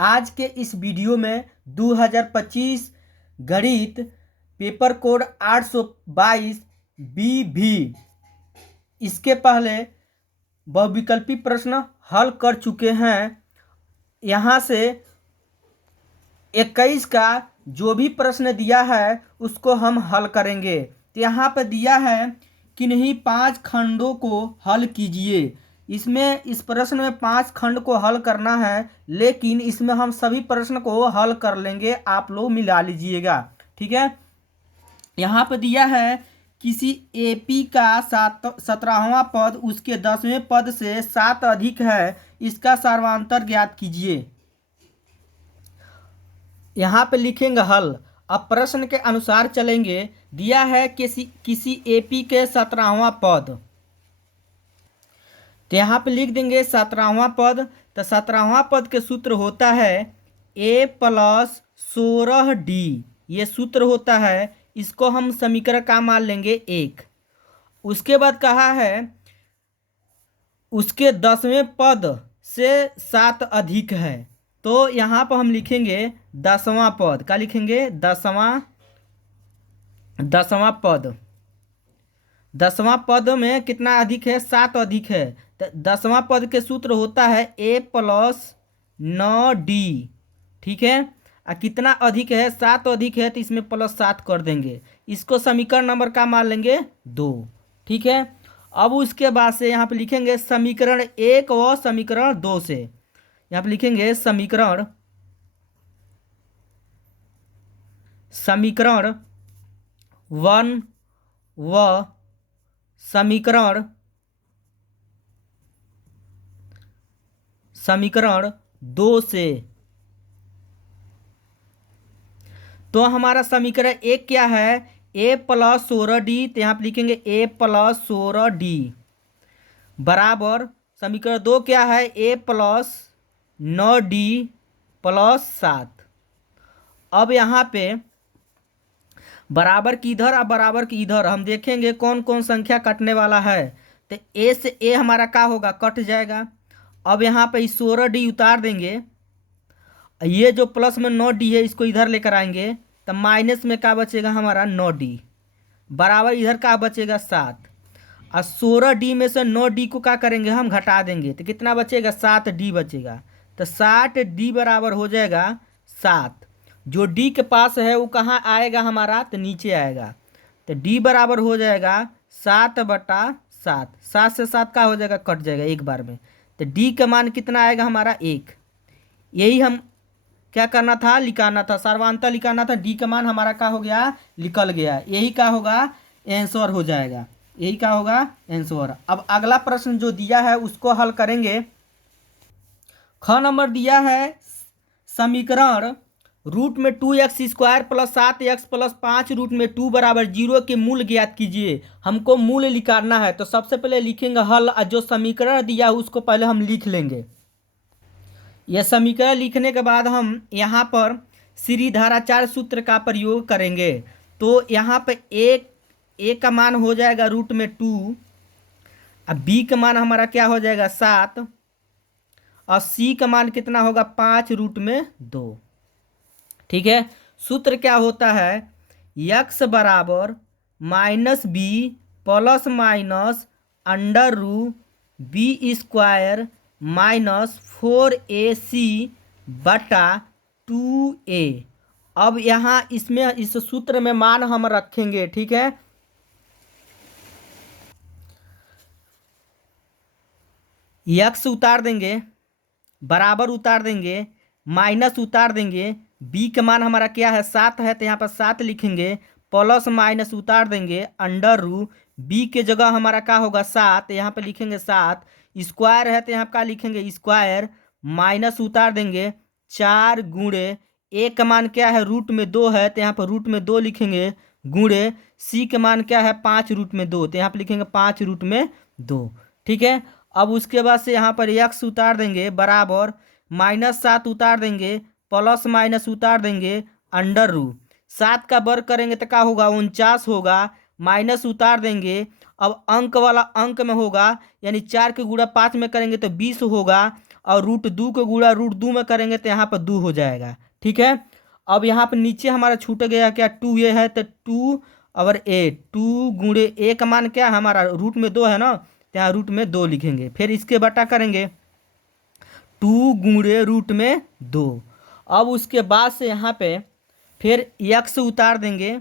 आज के इस वीडियो में 2025 गणित पेपर कोड 822 BV इसके पहले बहुविकल्पी प्रश्न हल कर चुके हैं। यहाँ से 21 का जो भी प्रश्न दिया है उसको हम हल करेंगे। तो यहाँ पर दिया है किन्हीं 5 खंडों को हल कीजिए। इसमें इस प्रश्न में 5 खंड को हल करना है, लेकिन इसमें हम सभी प्रश्न को हल कर लेंगे, आप लोग मिला लीजिएगा, ठीक है। यहाँ पर दिया है किसी एपी का 17वां पद उसके 10वें पद से 7 अधिक है, इसका सर्वांतर ज्ञात कीजिए। यहाँ पे लिखेंगे हल। अब प्रश्न के अनुसार चलेंगे। दिया है किसी एपी के 17वां पद, तो यहाँ पे लिख देंगे 17वां पद। तो 17वां पद के सूत्र होता है a + 16d, ये सूत्र होता है। इसको हम समीकरण का मान लेंगे 1। उसके बाद कहा है उसके 10वें पद से 7 अधिक है, तो यहाँ पर हम लिखेंगे 10वां पद। क्या लिखेंगे? 10वां पद। 10वां पद में कितना अधिक है? 7 अधिक है। तो 10वां पद के सूत्र होता है a + 9d, ठीक है। कितना अधिक है? 7 अधिक है, तो इसमें +7 कर देंगे। इसको समीकरण नंबर का मान लेंगे 2, ठीक है। अब उसके बाद से यहाँ पे लिखेंगे समीकरण 1 व समीकरण 2 से। यहाँ पे लिखेंगे समीकरण 1 व समीकरण 2 से। तो हमारा समीकरण 1 क्या है? a + 16d। तो यहाँ पे लिखेंगे a + 16d बराबर समीकरण 2 क्या है? a + 9d + 7। अब यहाँ पे बराबर की इधर और बराबर की इधर हम देखेंगे कौन कौन संख्या कटने वाला है। तो a से a हमारा क्या होगा? कट जाएगा। अब यहाँ पे 16d उतार देंगे। ये जो प्लस में 9d है इसको इधर लेकर आएंगे, तो माइनस में क्या बचेगा हमारा? 9d बराबर इधर क्या बचेगा? 7। और 16d में से 9d को क्या करेंगे? हम घटा देंगे, तो कितना बचेगा? 7d बचेगा। तो 60d बराबर हो जाएगा 7। जो d के पास है वो कहाँ आएगा हमारा? तो नीचे आएगा। तो d बराबर हो जाएगा 7/7। 7 से 7 का हो जाएगा? कट जाएगा एक बार में। तो d का मान कितना आएगा हमारा? 1। यही हम क्या करना था? लिखाना था, सर्वांतर लिखाना था। डी का मान हमारा क्या हो गया? निकल गया। यही क्या होगा? आंसर हो जाएगा। यही क्या होगा? आंसर। अब अगला प्रश्न जो दिया है उसको हल करेंगे। ख नंबर दिया है समीकरण √2x² + 7x + 5 √2 बराबर 0 के मूल ज्ञात कीजिए। हमको मूल निकालना है, तो सबसे पहले लिखेंगे हल। और जो समीकरण दिया है उसको पहले हम लिख लेंगे। यह समीकरण लिखने के बाद हम यहाँ पर श्रीधाराचार्य सूत्र का प्रयोग करेंगे। तो यहाँ पर a का मान हो जाएगा √2। अब b का मान हमारा क्या हो जाएगा? 7। और c का मान कितना होगा? 5 √2, ठीक है। सूत्र क्या होता है? x बराबर -b ± √b² -4ac/2a। अब यहाँ इसमें इस सूत्र में मान हम रखेंगे, ठीक है। x उतार देंगे, बराबर उतार देंगे, माइनस उतार देंगे। b का मान हमारा क्या है? 7 है, तो यहाँ पर 7 लिखेंगे। प्लस माइनस उतार देंगे, √b के जगह हमारा क्या होगा? 7, यहाँ पे लिखेंगे 7। स्क्वायर है तो यहाँ क्या लिखेंगे? स्क्वायर। माइनस उतार देंगे, 4 गुणे a का मान क्या है? √2 है, तो यहाँ पर √2 लिखेंगे, गुणे c का मान क्या है? 5 √2, तो यहाँ पर लिखेंगे 5 √2, ठीक है। अब उसके बाद से यहाँ पर x उतार देंगे, बराबर -7 उतार देंगे, प्लस माइनस उतार देंगे, √। 7 का वर्ग करेंगे तो क्या होगा? 49 होगा। माइनस उतार देंगे, अब अंक वाला अंक में होगा, यानी 4 के गुणा 5 में करेंगे तो 20 होगा। और √2 को गुणा √2 में करेंगे तो यहाँ पर 2 हो जाएगा। ठीक है, अब यहाँ पर नीचे हमारा छूट गया क्या, 2a है तो 2/a, 2 गुणे a का मान क्या हमारा रूट में 2 है ना, तो यहाँ रूट में 2 लिखेंगे। फिर इसके बटा करेंगे 2 गुणे रूट में 2। अब उसके बाद से यहाँ पे फिर x उतार देंगे,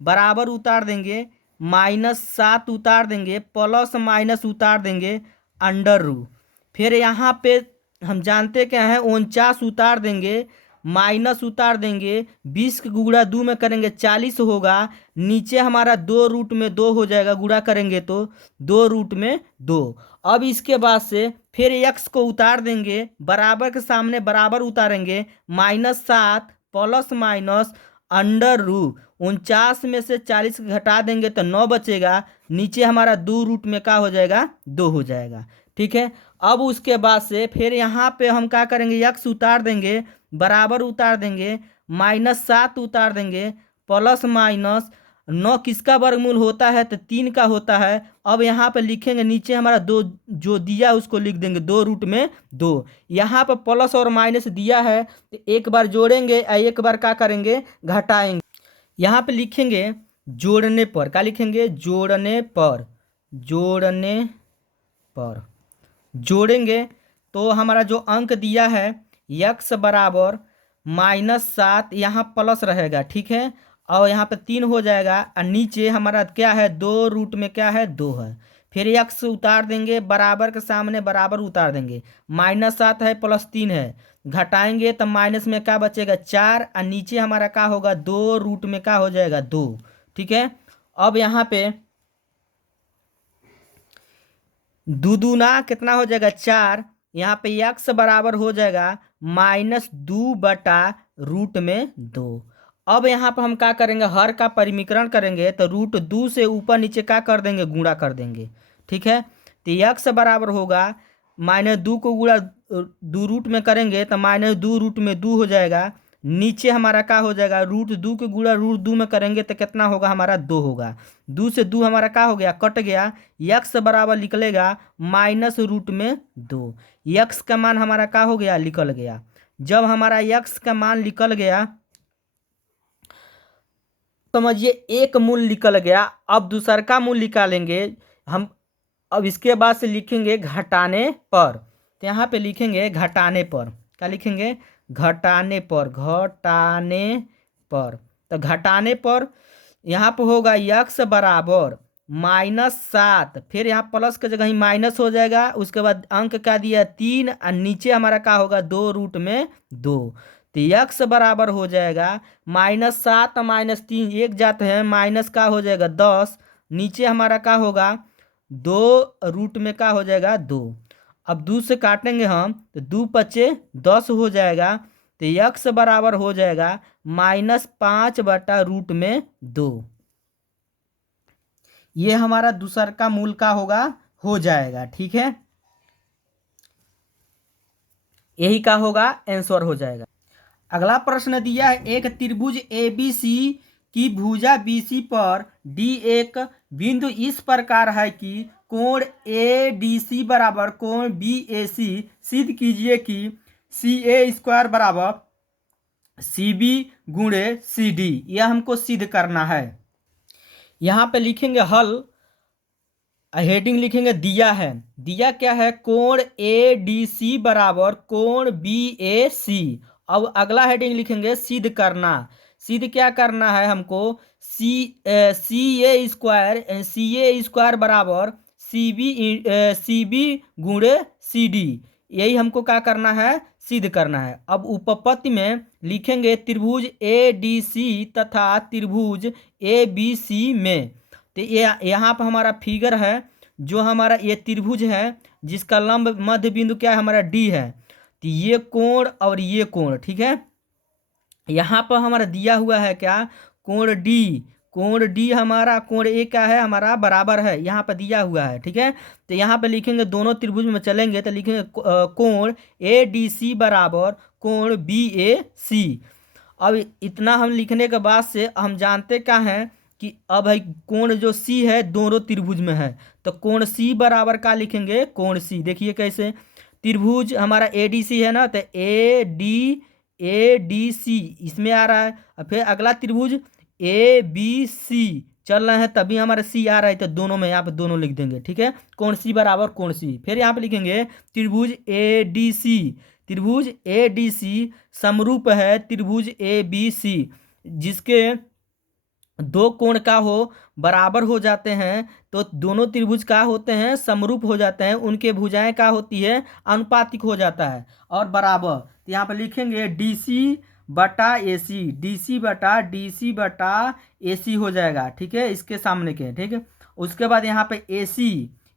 बराबर उतार देंगे, -7 उतार देंगे, प्लस माइनस उतार देंगे, √। फिर यहाँ पे हम जानते क्या है 49 उतार देंगे, माइनस उतार देंगे, 20 के गुणा 2 में करेंगे 40 होगा, नीचे हमारा 2 रूट में 2 हो जाएगा, गुणा करेंगे तो 2 रूट में 2। अब इसके बाद से फिर x को उतार देंगे, बराबर के सामने बराबर उतारेंगे, -7 प्लस माइनस √। 49 में से 40 घटा देंगे तो 9 बचेगा, नीचे हमारा 2 रूट में क्या हो जाएगा, 2 हो जाएगा। ठीक है, अब उसके बाद से फिर यहाँ पे हम क्या करेंगे, x उतार देंगे, बराबर उतार देंगे, -7 उतार देंगे, प्लस माइनस 9 किसका वर्गमूल होता है तो 3 का होता है। अब यहाँ पे लिखेंगे, नीचे हमारा 2 जो दिया है उसको लिख देंगे, 2 रूट में 2। यहाँ पर प्लस और माइनस दिया है तो एक बार जोड़ेंगे और एक बार क्या करेंगे, घटाएंगे। यहाँ पे लिखेंगे जोड़ने पर, क्या लिखेंगे, जोड़ने पर, जोड़ने पर जोड़ेंगे तो हमारा जो अंक दिया है x बराबर -7, यहाँ प्लस रहेगा। ठीक है, और यहाँ पे 3 हो जाएगा, और नीचे हमारा क्या है, 2 रूट में क्या है, 2 है। फिर x उतार देंगे, बराबर के सामने बराबर उतार देंगे, -7 है प्लस 3 है, घटाएंगे तो माइनस में क्या बचेगा, 4, और नीचे हमारा क्या होगा, 2 रूट में क्या हो जाएगा, 2। ठीक है, अब यहाँ पे दूना कितना हो जाएगा, 4, यहाँ पे x बराबर हो जाएगा -2 बटा रूट में 2। अब यहाँ पर हम क्या करेंगे, हर का परिमीकरण करेंगे तो √2 से ऊपर नीचे क्या कर देंगे, गुणा कर देंगे। ठीक है, तो x बराबर होगा -2 को गुणा 2 रूट में करेंगे तो -2 रूट में 2 हो जाएगा, नीचे हमारा क्या हो जाएगा, √2 के गुणा √2 में करेंगे तो कितना होगा, हमारा 2 होगा। 2 से 2 हमारा क्या हो गया, कट गया, x बराबर निकलेगा -√2। x का मान हमारा क्या हो गया, निकल गया। जब हमारा x का मान निकल गया, समझिए एक मूल निकल गया। अब दूसर का मूल निकालेंगे हम। अब इसके बाद से लिखेंगे घटाने पर, तो यहाँ पे लिखेंगे घटाने पर, क्या लिखेंगे, घटाने पर, घटाने पर। तो घटाने पर यहाँ पे होगा x बराबर -7, फिर यहाँ प्लस के जगह ही माइनस हो जाएगा, उसके बाद अंक क्या दिया, 3, और नीचे हमारा क्या होगा, 2 रूट में 2। तो x बराबर हो जाएगा -7 -3 एक जाते हैं, माइनस का हो जाएगा 10, नीचे हमारा क्या होगा, 2 रूट में क्या हो जाएगा, 2। अब 2 से काटेंगे हम तो 2 पचे 10 हो जाएगा, तो x बराबर हो जाएगा -5 बटा रूट में 2। ये हमारा दूसर का मूल का होगा, हो जाएगा। ठीक है, यही का होगा, आंसर हो जाएगा। अगला प्रश्न दिया है, एक त्रिभुज ABC की भुजा BC पर D एक बिंदु इस प्रकार है कि कोण ADC बराबर कोण BAC। सिद्ध कीजिए कि CA² बराबर CB गुणे CD। यह हमको सिद्ध करना है। यहाँ पे लिखेंगे हल, हेडिंग लिखेंगे दिया है, दिया क्या है, कोण ADC बराबर कोण BAC। अब अगला हेडिंग लिखेंगे सिद्ध करना। सिद्ध क्या करना है हमको, CA² बराबर CB गुणे CD। यही हमको क्या करना है, सिद्ध करना है। अब उपपत्ति में लिखेंगे त्रिभुज ADC तथा त्रिभुज ABC में। तो ये यहाँ पर हमारा फिगर है, जो हमारा ये त्रिभुज है जिसका लंब मध्य बिंदु क्या है, हमारा D है। तो ये कोण और ये कोण, ठीक है, यहाँ पर हमारा दिया हुआ है क्या, कोण D। कोण D हमारा, कोण A क्या है, हमारा बराबर है, यहाँ पर दिया हुआ है। ठीक है, तो यहाँ पे लिखेंगे, दोनों त्रिभुज में चलेंगे तो लिखेंगे कोण ADC बराबर कोण BAC। अब इतना हम लिखने के बाद से हम जानते क्या हैं कि अब है कोण जो C है दोनों त्रिभुज में है, तो कोण C बराबर क्या लिखेंगे, कोण C। देखिए कैसे, त्रिभुज हमारा ADC है ना, तो ADC इसमें आ रहा है। और फिर अगला त्रिभुज ABC चल रहे हैं, तभी हमारा C आ रहा है, तो दोनों में यहाँ पे दोनों लिख देंगे। ठीक है, कोण C बराबर कोण C। फिर यहाँ पे लिखेंगे त्रिभुज ADC, त्रिभुज ADC समरूप है त्रिभुज ABC, जिसके दो कोण का हो बराबर हो जाते हैं, तो दोनों त्रिभुज का होते हैं समरूप हो जाते हैं, उनके भुजाएं का होती है अनुपातिक हो जाता है और बराबर। तो यहाँ पे लिखेंगे DC बटा AC, DC बटा AC हो जाएगा। ठीक है, इसके सामने के। ठीक है, उसके बाद यहाँ पे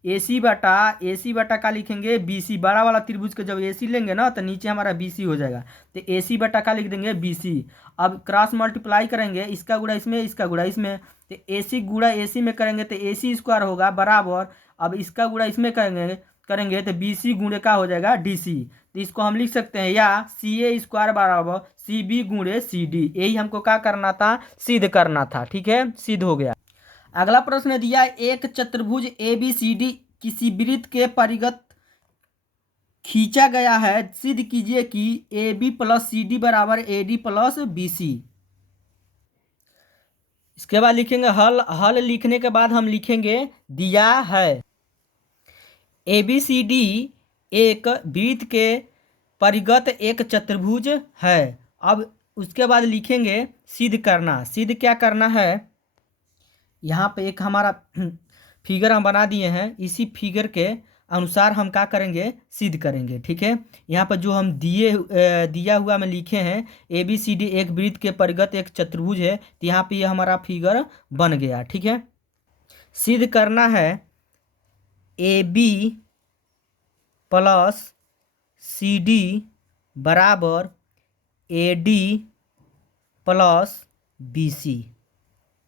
AC बटा का लिखेंगे BC, बड़ा वाला त्रिभुज के जब AC लेंगे ना तो नीचे हमारा BC हो जाएगा, तो AC बटा का लिख देंगे BC। अब क्रॉस मल्टीप्लाई करेंगे, इसका गुणा इसमें, इसका गुणा इसमें, तो AC गुणा AC में करेंगे तो AC स्क्वायर होगा बराबर। अब इसका गुणा इसमें करेंगे तो BC गुणे का हो जाएगा DC। तो इसको हम लिख सकते हैं या CA स्क्वायर बराबर CB गुणे CD। यही हमको क्या करना था, सिद्ध करना था। ठीक है, सिद्ध हो गया। अगला प्रश्न दिया, एक चतुर्भुज ABCD किसी वृत्त के परिगत खींचा गया है, सिद्ध कीजिए कि AB प्लस CD बराबर AD प्लस BC। इसके बाद लिखेंगे हल लिखने के बाद हम लिखेंगे दिया है। ABCD एक वृत्त के परिगत एक चतुर्भुज है। अब उसके बाद लिखेंगे सिद्ध करना। सिद्ध क्या करना है, यहाँ पे एक हमारा फिगर हम बना दिए हैं, इसी फिगर के अनुसार हम क्या करेंगे, सिद्ध करेंगे। ठीक है, यहाँ पर जो हम दिया हुआ में लिखे हैं ABCD एक वृत्त के परिगत एक चतुर्भुज है, तो यहाँ पे ये हमारा फिगर बन गया। ठीक है, सिद्ध करना है AB प्लस CD बराबर AD प्लस BC।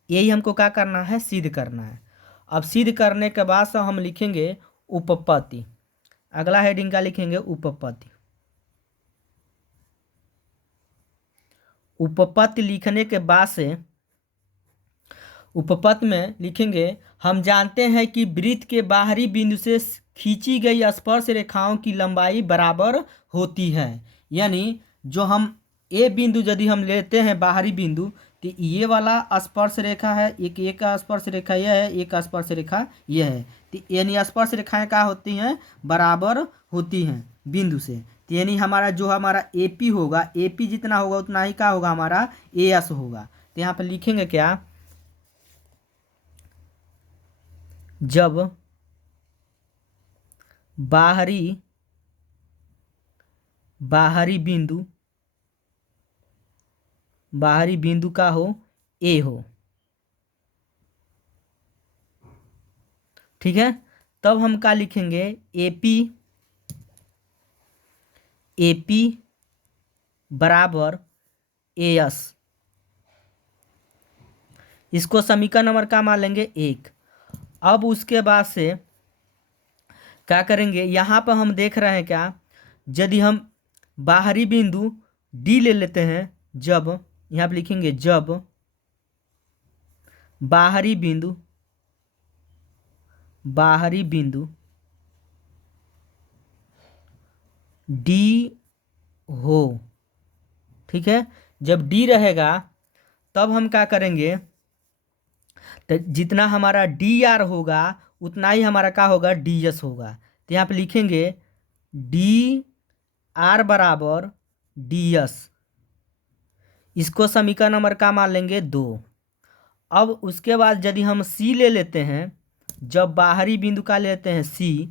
यही हमको क्या करना है, सिद्ध करना है। अब सिद्ध करने के बाद से हम लिखेंगे उपपत्ति। अगला हेडिंग का लिखेंगे उपपत्ति। उपपत्ति लिखने के बाद से उपपत्ति में लिखेंगे हम जानते हैं कि वृत्त के बाहरी बिंदु से खींची गई स्पर्श रेखाओं की लंबाई बराबर होती है। यानी जो हम ए बिंदु यदि हम लेते हैं बाहरी बिंदु, तो ये वाला स्पर्श रेखा है, एक स्पर्श रेखा यह है, एक स्पर्श रेखा यह है, तो यानी स्पर्श रेखाएं क्या होती हैं, बराबर होती हैं बिंदु से। तो यानी हमारा जो हमारा AP होगा, AP जितना होगा उतना ही क्या होगा, हमारा AS होगा। तो यहाँ पर लिखेंगे क्या, जब बाहरी बिंदु का हो A हो। ठीक है, तब हम क्या लिखेंगे, AP बराबर AS। इसको समीकरण नंबर का मान लेंगे 1। अब उसके बाद से क्या करेंगे, यहाँ पर हम देख रहे हैं क्या, यदि हम बाहरी बिंदु D ले लेते हैं, जब यहाँ पर लिखेंगे जब बाहरी बिंदु D हो। ठीक है, जब D रहेगा तब हम क्या करेंगे, तो जितना हमारा DR होगा उतना ही हमारा क्या होगा, DS होगा। तो यहाँ पे लिखेंगे DR बराबर DS। इसको समीकरण नंबर का मान लेंगे 2। अब उसके बाद यदि हम C ले लेते हैं, जब बाहरी बिंदु का लेते हैं C,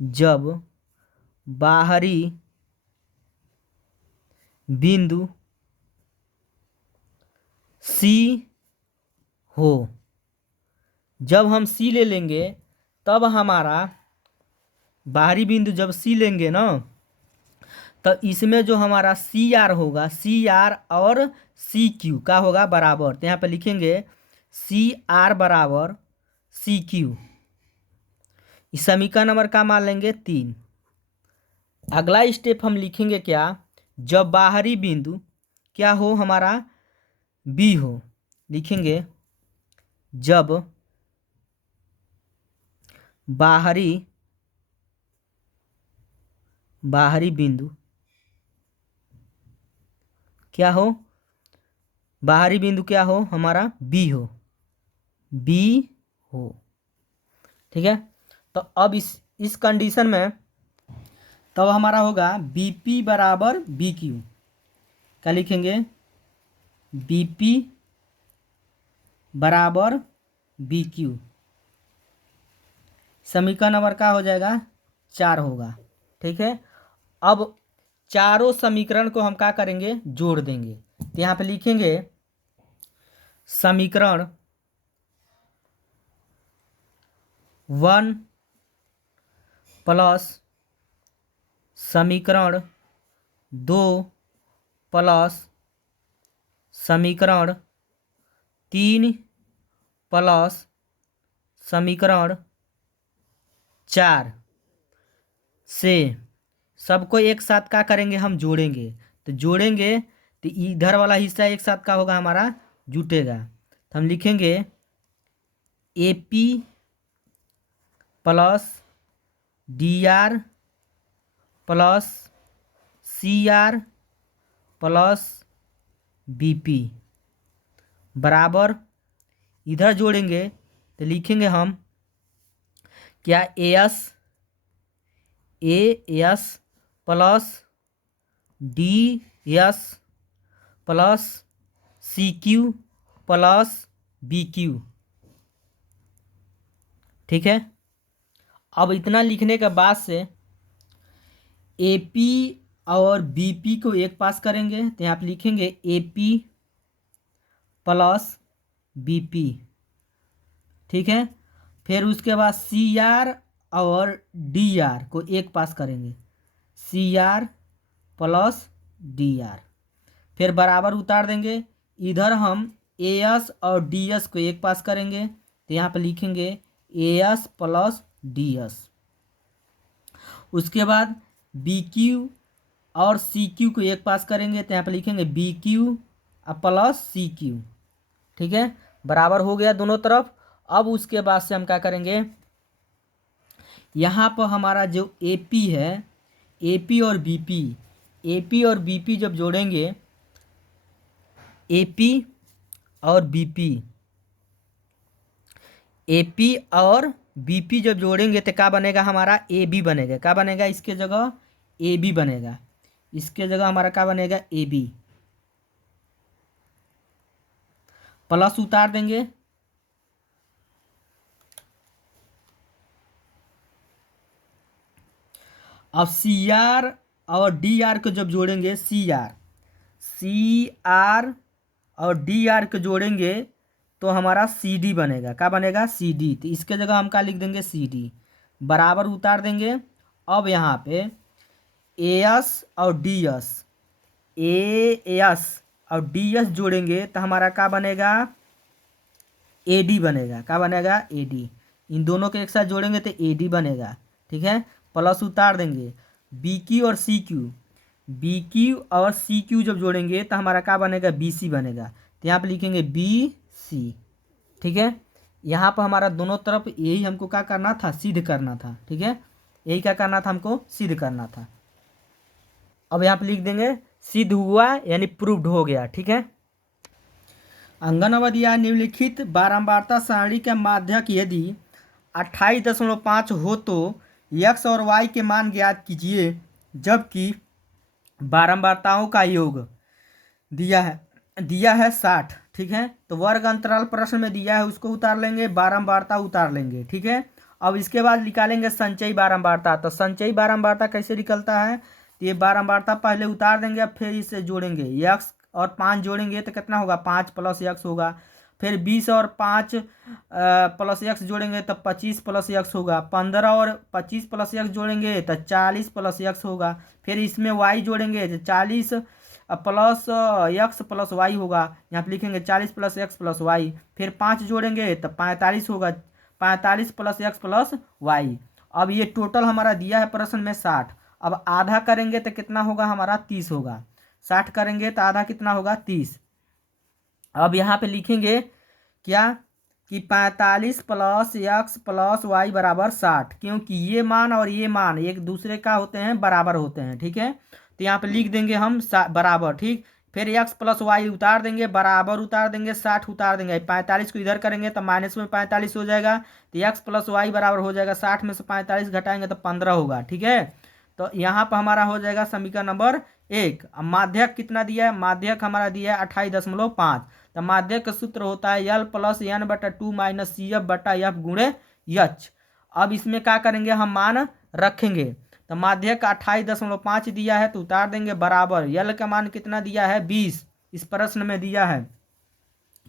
जब बाहरी बिंदु C हो, जब हम C ले लेंगे तब हमारा बाहरी बिंदु जब C लेंगे ना, तो इसमें जो हमारा CR होगा, CR और CQ का होगा बराबर। तो यहाँ पे लिखेंगे CR बराबर CQ। इस समीकरण नंबर का मान लेंगे 3। अगला स्टेप हम लिखेंगे क्या, जब बाहरी बिंदु क्या हो, हमारा B हो। लिखेंगे जब बाहरी बाहरी बिंदु क्या हो, बाहरी बिंदु क्या हो हमारा, बी हो, बी हो। ठीक है, तो अब इस कंडीशन में तब हमारा होगा बी पी बराबर बी क्यू। क्या लिखेंगे, बी पी बराबर बी क्यू। समीकरण नंबर का हो जाएगा 4 होगा। ठीक है, अब चारों समीकरण को हम क्या करेंगे, जोड़ देंगे। तो यहाँ पे लिखेंगे समीकरण 1 प्लस समीकरण 2 प्लस समीकरण 3 प्लस समीकरण 4 से सबको एक साथ क्या करेंगे, हम जोड़ेंगे। तो जोड़ेंगे तो इधर वाला हिस्सा एक साथ का होगा हमारा, जुटेगा। तो हम लिखेंगे A P plus D R plus C R plus B P बराबर, इधर जोड़ेंगे तो लिखेंगे हम क्या, A S plus D S plus C Q plus B Q. ठीक है, अब इतना लिखने के बाद से ए पी और बी पी को एक पास करेंगे। तो यहाँ पे लिखेंगे A P plus B P. ठीक है, फिर उसके बाद सी आर और डी आर को एक पास करेंगे, C R plus D R. फिर बराबर उतार देंगे, इधर हम ए एस और डी एस को एक पास करेंगे। तो यहाँ पे लिखेंगे A S plus D S. उसके बाद बी क्यू और सी क्यू को एक पास करेंगे। तो यहाँ पे लिखेंगे B Q plus C Q. ठीक है, बराबर हो गया दोनों तरफ। अब उसके बाद से हम क्या करेंगे, यहाँ पर हमारा जो ए पी है, ए पी और बी पी, ए पी और बी पी जब जोड़ेंगे, ए पी और बी पी, ए पी और बी पी जब जोड़ेंगे तो क्या बनेगा हमारा, ए बी बनेगा। क्या बनेगा, इसके जगह ए बी बनेगा, इसके जगह हमारा क्या बनेगा, ए बी। प्लस उतार देंगे, अब सी आर और डी आर को जब जोड़ेंगे, सी आर और डी आर को जोड़ेंगे तो हमारा सी डी बनेगा। क्या बनेगा, सी डी। तो इसके जगह हम क्या लिख देंगे, सी डी। बराबर उतार देंगे। अब यहाँ पे ए एस और डी एस, ए एस और डी एस जोड़ेंगे तो हमारा क्या बनेगा, ए डी बनेगा। क्या बनेगा, ए डी। इन दोनों को एक साथ जोड़ेंगे तो ए डी बनेगा। ठीक है, प्लस उतार देंगे, बी क्यू और सी क्यू, बी क्यू और सी क्यू जब जोड़ेंगे तो हमारा क्या बनेगा, बी सी बनेगा। तो यहाँ पे लिखेंगे बी सी। ठीक है, यहाँ पर हमारा दोनों तरफ यही हमको क्या करना था, सिद्ध करना था। ठीक है, यही क्या करना था, हमको सिद्ध करना था। अब यहाँ पे लिख देंगे सिद्ध हुआ, यानी प्रूव्ड हो गया। ठीक है, अंगन या निम्नलिखित बारंबारता सारणी के माध्यक यदि 28.5 हो तो x और y के मान ज्ञात कीजिए, जबकि बारंबारताओं का योग दिया है 60। ठीक है, तो वर्ग अंतराल प्रश्न में दिया है उसको उतार लेंगे, बारंबारता उतार लेंगे। ठीक है, अब इसके बाद निकालेंगे संचयी बारंबारता। तो संचयी बारंबारता कैसे निकलता है, तो ये बारंबारता पहले उतार देंगे, अब फिर इसे जोड़ेंगे, x और 5 जोड़ेंगे तो कितना होगा, 5 प्लस x होगा। फिर 20 और 5 प्लस x जोड़ेंगे तो 25 प्लस x होगा। 15 और 25 प्लस x जोड़ेंगे तो 40 प्लस x होगा। फिर इसमें y जोड़ेंगे तो 40 प्लस x प्लस y होगा। यहाँ पे लिखेंगे 40 प्लस x प्लस y। फिर 5 जोड़ेंगे तो 45 होगा, 45 प्लस x प्लस y। अब ये टोटल हमारा दिया है प्रश्न में 60। अब आधा करेंगे तो कितना होगा हमारा, 30 होगा। 60 करेंगे तो आधा कितना होगा, 30। अब यहाँ पे लिखेंगे क्या, कि 45 प्लस एक्स प्लस वाई बराबर 60, क्योंकि ये मान और ये मान एक दूसरे का होते हैं, बराबर होते हैं। ठीक है, तो यहाँ पे लिख देंगे हम बराबर। ठीक, फिर एक्स प्लस वाई उतार देंगे, बराबर उतार देंगे, 60 उतार देंगे। 45 को इधर करेंगे तो माइनस में 45 हो जाएगा, तो एक्स प्लस वाई बराबर हो जाएगा 60 में से 45 घटाएंगे तो 15 होगा। ठीक है, तो यहाँ पर हमारा हो जाएगा समीकरण नंबर 1। अब माध्यक कितना दिया है, माध्यक हमारा दिया है 28.5। तो माध्यक का सूत्र होता है यल प्लस एन बटा 2 माइनस सी एफ बटा एफ गुणे एच। अब इसमें क्या करेंगे, हम मान रखेंगे। तो माध्यक 28.5 दिया है तो उतार देंगे, बराबर यल का मान कितना दिया है 20, इस प्रश्न में दिया है।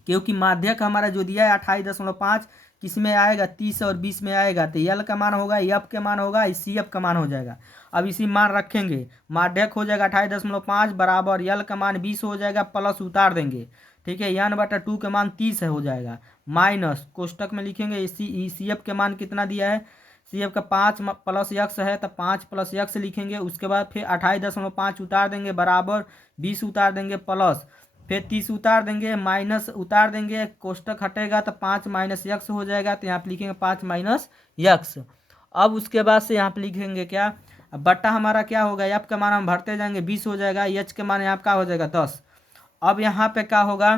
क्योंकि माध्यक हमारा जो दिया है 28.5 किस में आएगा, 30 और 20 में आएगा, तो यल का मान होगा, एफ के मान होगा, सी एफ का मान हो जाएगा। अब इसी मान रखेंगे, माध्यक हो जाएगा 28.5 बराबर यल का मान 20 हो जाएगा, प्लस उतार देंगे। ठीक है, एन बटा 2 के मान 30 हो जाएगा, माइनस कोष्टक में लिखेंगे सी एफ के मान कितना दिया है, सी एफ का 5 प्लस एक्स है तो 5 प्लस एक्स लिखेंगे। उसके बाद फिर 28.5 उतार देंगे, बराबर 20 उतार देंगे, प्लस फिर 30 उतार देंगे, माइनस उतार देंगे, कोष्टक हटेगा तो 5 माइनस एक्स हो जाएगा, तो यहाँ पे लिखेंगे 5 माइनस एक्स। अब उसके बाद से यहाँ पे लिखेंगे क्या, बट्टा हमारा क्या होगा, एफ का मान हम भरते जाएंगे, 20 हो जाएगा, एच के मान यहाँ पे क्या हो जाएगा 10। अब यहाँ पे क्या होगा,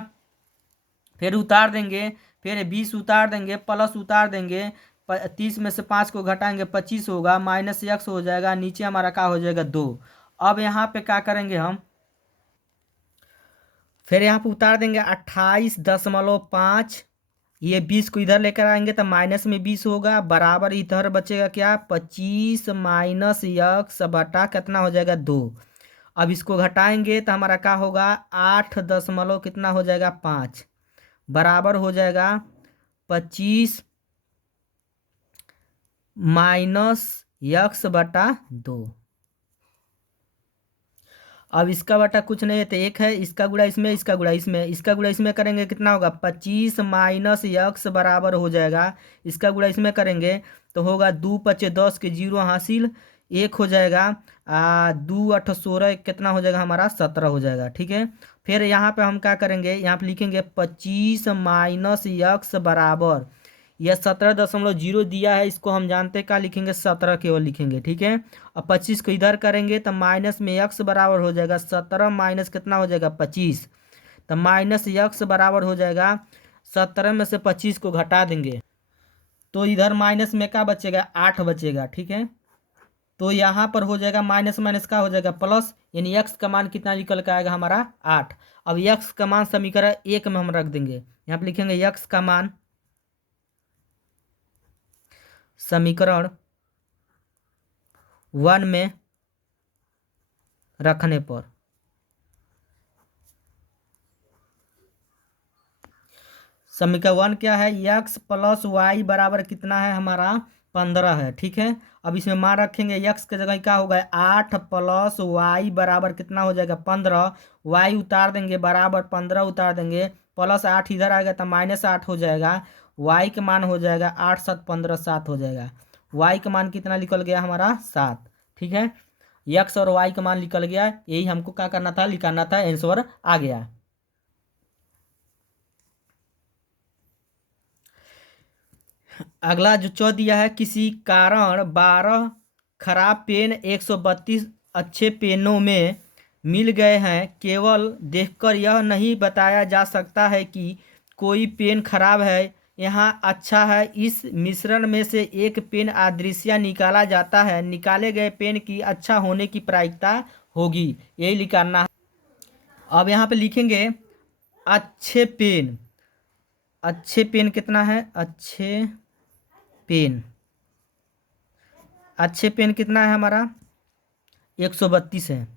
फिर उतार देंगे, फिर 20 उतार देंगे, प्लस उतार देंगे, 30 में से 5 को घटाएंगे 25 होगा, माइनस एक्स हो जाएगा, नीचे हमारा क्या हो जाएगा 2। अब यहाँ पे क्या करेंगे हम, फिर यहाँ पे उतार देंगे 28.5, ये 20 को इधर लेकर आएंगे तो माइनस में 20 होगा, बराबर इधर बचेगा क्या 25 माइनस एक्स बटा कितना हो जाएगा 2। अब इसको घटाएंगे तो हमारा क्या होगा 8 दशमलव कितना हो जाएगा 5, बराबर हो जाएगा 25 माइनस एक्स बटा 2। अब इसका बटा कुछ नहीं है तो 1 है, इसका गुणा इसमें, इसका गुणा इसमें, इसका गुणा इसमें करेंगे कितना होगा 25 माइनस एक्स बराबर हो जाएगा, इसका गुणा इसमें करेंगे तो होगा 2 पचे 10 के 0 हासिल, 1 हो जाएगा, 2 8 16 कितना हो जाएगा हमारा 17 हो जाएगा। ठीक है, फिर यहाँ पे हम क्या करेंगे, यहाँ पे लिखेंगे 25 माइनस एक्स बराबर, यह 17.0 दिया है, इसको हम जानते हैं क्या लिखेंगे 17 केवल लिखेंगे। ठीक है, अब 25 को इधर करेंगे तो माइनस में एक्स बराबर हो जाएगा 17 माइनस कितना हो जाएगा 25, तो माइनस एक्स बराबर हो जाएगा 17 में से 25 को घटा देंगे तो इधर माइनस में क्या बचेगा 8 बचेगा। ठीक है, तो यहाँ पर हो जाएगा माइनस माइनस का हो जाएगा प्लस, यानी एक्स का मान कितना निकल के आएगा हमारा 8। अब एक्स का मान समीकरण 1 में हम रख देंगे, यहाँ पर लिखेंगे एक्स का मान समीकरण 1 में रखने पर समीकरण 1 क्या है, एक्स प्लस वाई बराबर कितना है हमारा 15 है। ठीक है, अब इसमें मान रखेंगे, एक्स के जगह क्या होगा 8 प्लस वाई बराबर कितना हो जाएगा 15, वाई उतार देंगे, बराबर 15 उतार देंगे, प्लस 8 इधर आएगा तो माइनस 8 हो जाएगा, वाई का मान हो जाएगा 8 7 15 7 हो जाएगा, वाई का मान कितना निकल गया हमारा 7। ठीक है, एक्स और वाई का मान निकल गया, यही हमको क्या करना था, निकालना था, आंसर आ गया। अगला जो दिया है, किसी कारण 12 खराब पेन 132 अच्छे पेनों में मिल गए हैं, केवल देखकर यह नहीं बताया जा सकता है कि कोई पेन खराब है यहाँ अच्छा है। इस मिश्रण में से एक पेन अदृश्य निकाला जाता है, निकाले गए पेन की अच्छा होने की प्रायिकता होगी, यही लिखना है। अब यहाँ पे लिखेंगे अच्छे पेन, अच्छे पेन कितना है, अच्छे पेन, अच्छे पेन कितना है हमारा 132 है।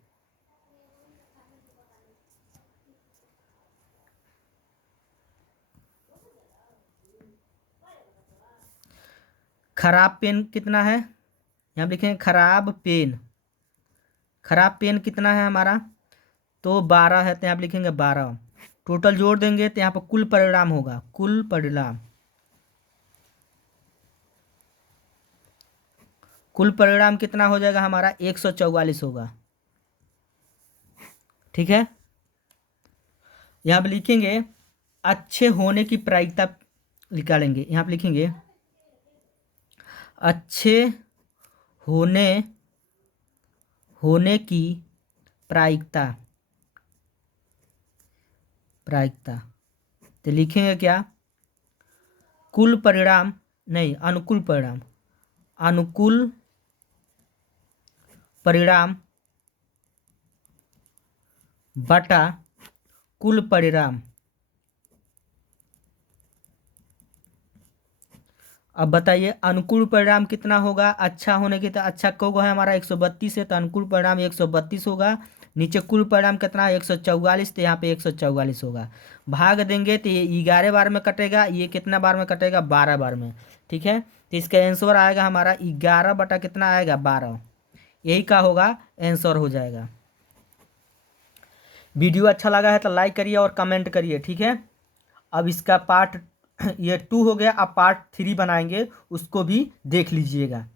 खराब पेन कितना है, यहाँ लिखेंगे खराब पेन, खराब पेन कितना है हमारा तो 12 है, तो यहाँ लिखेंगे 12, टोटल जोड़ देंगे तो यहाँ पर कुल परिणाम होगा, कुल परिणाम, कुल परिणाम कितना हो जाएगा हमारा 144 होगा। ठीक है, यहाँ पे लिखेंगे अच्छे होने की प्रायिकता निकालेंगे। यहाँ पे लिखेंगे अच्छे होने होने की प्रायिकता प्रायिकता तो लिखेंगे क्या, कुल परिणाम नहीं, अनुकूल परिणाम, अनुकूल परिणाम बटा कुल परिणाम। अब बताइए अनुकूल परिणाम कितना होगा, अच्छा होने की, तो अच्छा को है हमारा 132 है, तो अनुकूल परिणाम 132 होगा। नीचे कुल परिणाम कितना है 144, तो यहाँ पे 144 होगा। भाग देंगे तो ये 11 बार में कटेगा, ये कितना बार में कटेगा 12 बार में। ठीक है, तो इसका आंसर आएगा हमारा 11 बटा कितना आएगा 12, यही का होगा आंसर हो जाएगा। वीडियो अच्छा लगा है तो लाइक करिए और कमेंट करिए। ठीक है, अब इसका पार्ट ये 2 हो गया, अब पार्ट 3 बनाएंगे, उसको भी देख लीजिएगा।